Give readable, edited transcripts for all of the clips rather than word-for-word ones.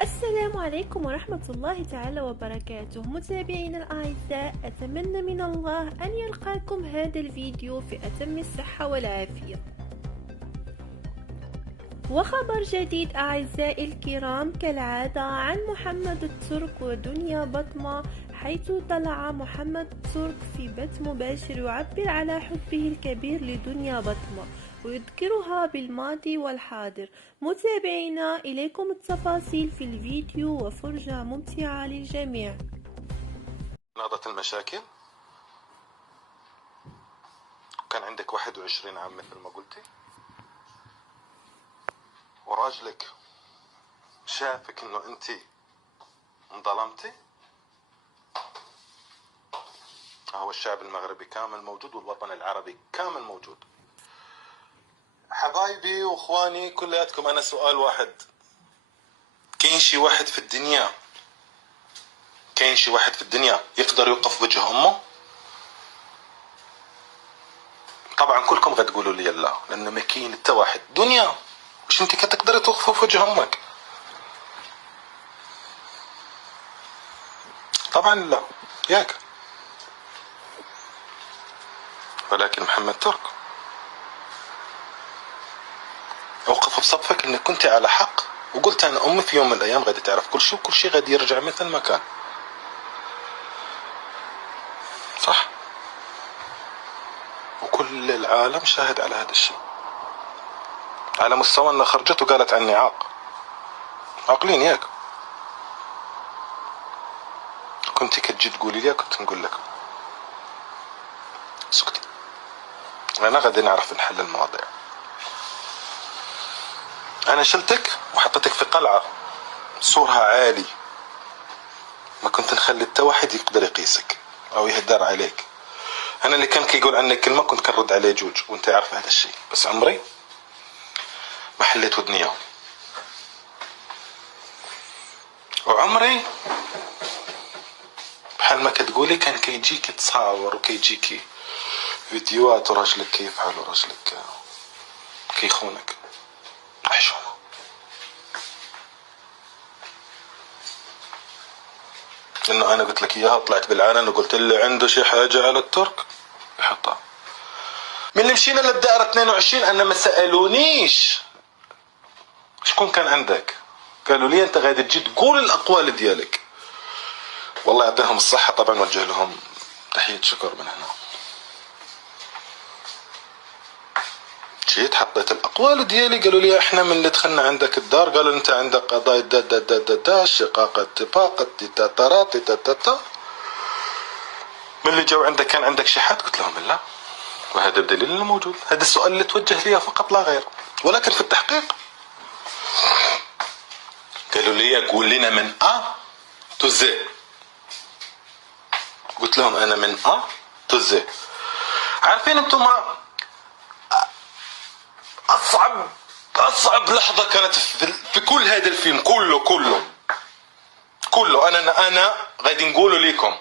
السلام عليكم ورحمة الله تعالى وبركاته. متابعينا الأعزاء، أتمنى من الله أن يلقاكم هذا الفيديو في أتم الصحة والعافية. وخبر جديد أعزائي الكرام كالعادة عن محمد الترك ودنيا بطمة، حيث طلع محمد الترك في بث مباشر يعبر على حبه الكبير لدنيا بطمة ويذكرها بالماضي والحاضر. متابعينا، إليكم التفاصيل في الفيديو وفرجة ممتعة للجميع. نهضت المشاكل، كان عندك 21 عام مثل ما قلتي، وراجلك شافك انه انت انظلمتي. هو الشعب المغربي كامل موجود والوطن العربي كامل موجود. حبايبي واخواني كلياتكم، انا سؤال واحد: كاين شي واحد في الدنيا يقدر يوقف وجه امه؟ طبعا كلكم غتقولوا لي لا، لانه ما كاين حتى واحد دنيا واش انت كتقدري توقفي في وجه امك. طبعا لا، ياك؟ ولكن محمد ترك اوقف بصفك انك كنت على حق، وقلت انا امي في يوم من الايام غادي تعرف كل شيء، وكل شيء غادي يرجع مثل ما كان. صح؟ وكل العالم شاهد على هذا الشيء، على مستوى انها خرجت وقالت عني عاق. عاقلين ياك؟ كنت كتجي تقولي لي كنت نقول لك سكتي، انا غادي نعرف نحل المواضيع. انا شلتك وحطيتك في قلعه سورها عالي، ما كنت نخلي حتى واحد يقدر يقيسك او يهدر عليك. انا اللي كان كيقول عنك كلمه كنت كنرد عليه جوج، وانت عارف هذا الشيء، بس عمري ما حليت ودنيا، وعمري بحال ما كتقولي كان كيجيك تصاور وكيجيك فيديوهات وراجلك كيفعل وراجلك كيخونك. حشومه. لانه انا قلت لك اياها، طلعت بالعلن وقلت اللي عنده شي حاجه على الترك يحطها. من اللي مشينا للدائره 22 انا ما سالونيش شكون كان عندك، قالوا لي انت غادي تجي تقول الاقوال ديالك. والله يعطيهم الصحه، طبعا وجه لهم تحيه شكر من هنا. جيت حطيت الاقوال ديالي، قالوا لي احنا من اللي دخلنا عندك الدار قالوا انت عندك قضايا دا دا دا دا دا شقاقه اتفاق تيتاتارات تيتاتاتا. من اللي جاوا عندك كان عندك شي حد؟ قلت لهم لا، وهذا بدليل انه موجود. هذا السؤال اللي توجه لي فقط لا غير. ولكن في التحقيق قالوا لي قول لنا من تو زي. قلت لهم انا من تو زي. عارفين انتم اصعب لحظه كانت في كل هذا الفيلم كله انا غادي نقوله لكم.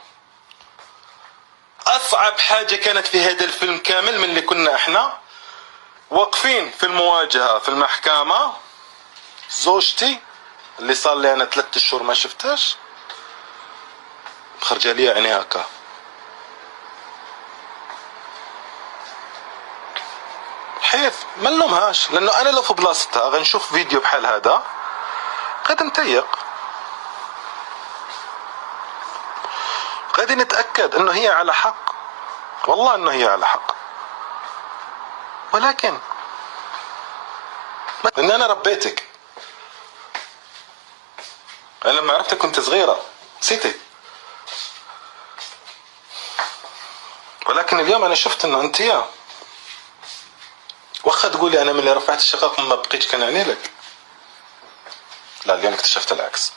اصعب حاجه كانت في هذا الفيلم كامل من اللي كنا احنا واقفين في المواجهه في المحكمه، زوجتي اللي صار لي انا 3 اشهر ما شفتهاش خرج لي عينيها هكا. حيث ما نلومهاش، لانه انا لو في بلاصتها غنشوف فيديو بحال هذا غادي نتيق، غادي نتاكد انه هي على حق، والله انه هي على حق. ولكن لان انا ربيتك، انا لما عرفتك كنت صغيره نسيتي. ولكن اليوم انا شفت انه انت واخا تقولي انا من اللي رفعت الشقاق ما بقيتش كنعني لك، لا اليوم اكتشفت العكس.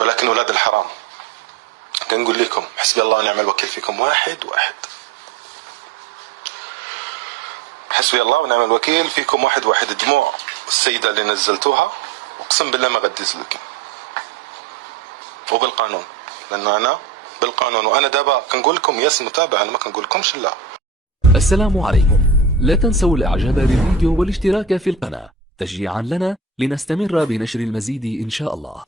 ولكن ولاد الحرام كنقول لكم حسبي الله ونعم الوكيل فيكم، واحد حسبي الله ونعم الوكيل فيكم واحد. دموع السيدة اللي نزلتوها اقسم بالله ما غديز لك، وبالقانون، لانه انا بالقانون. وانا دابا كنقول لكم ياس متابع، انا ما كنقول لكمش لا. السلام عليكم، لا تنسوا الاعجاب بالفيديو والاشتراك في القناة. تشجيعا لنا لنستمر بنشر المزيد إن شاء الله.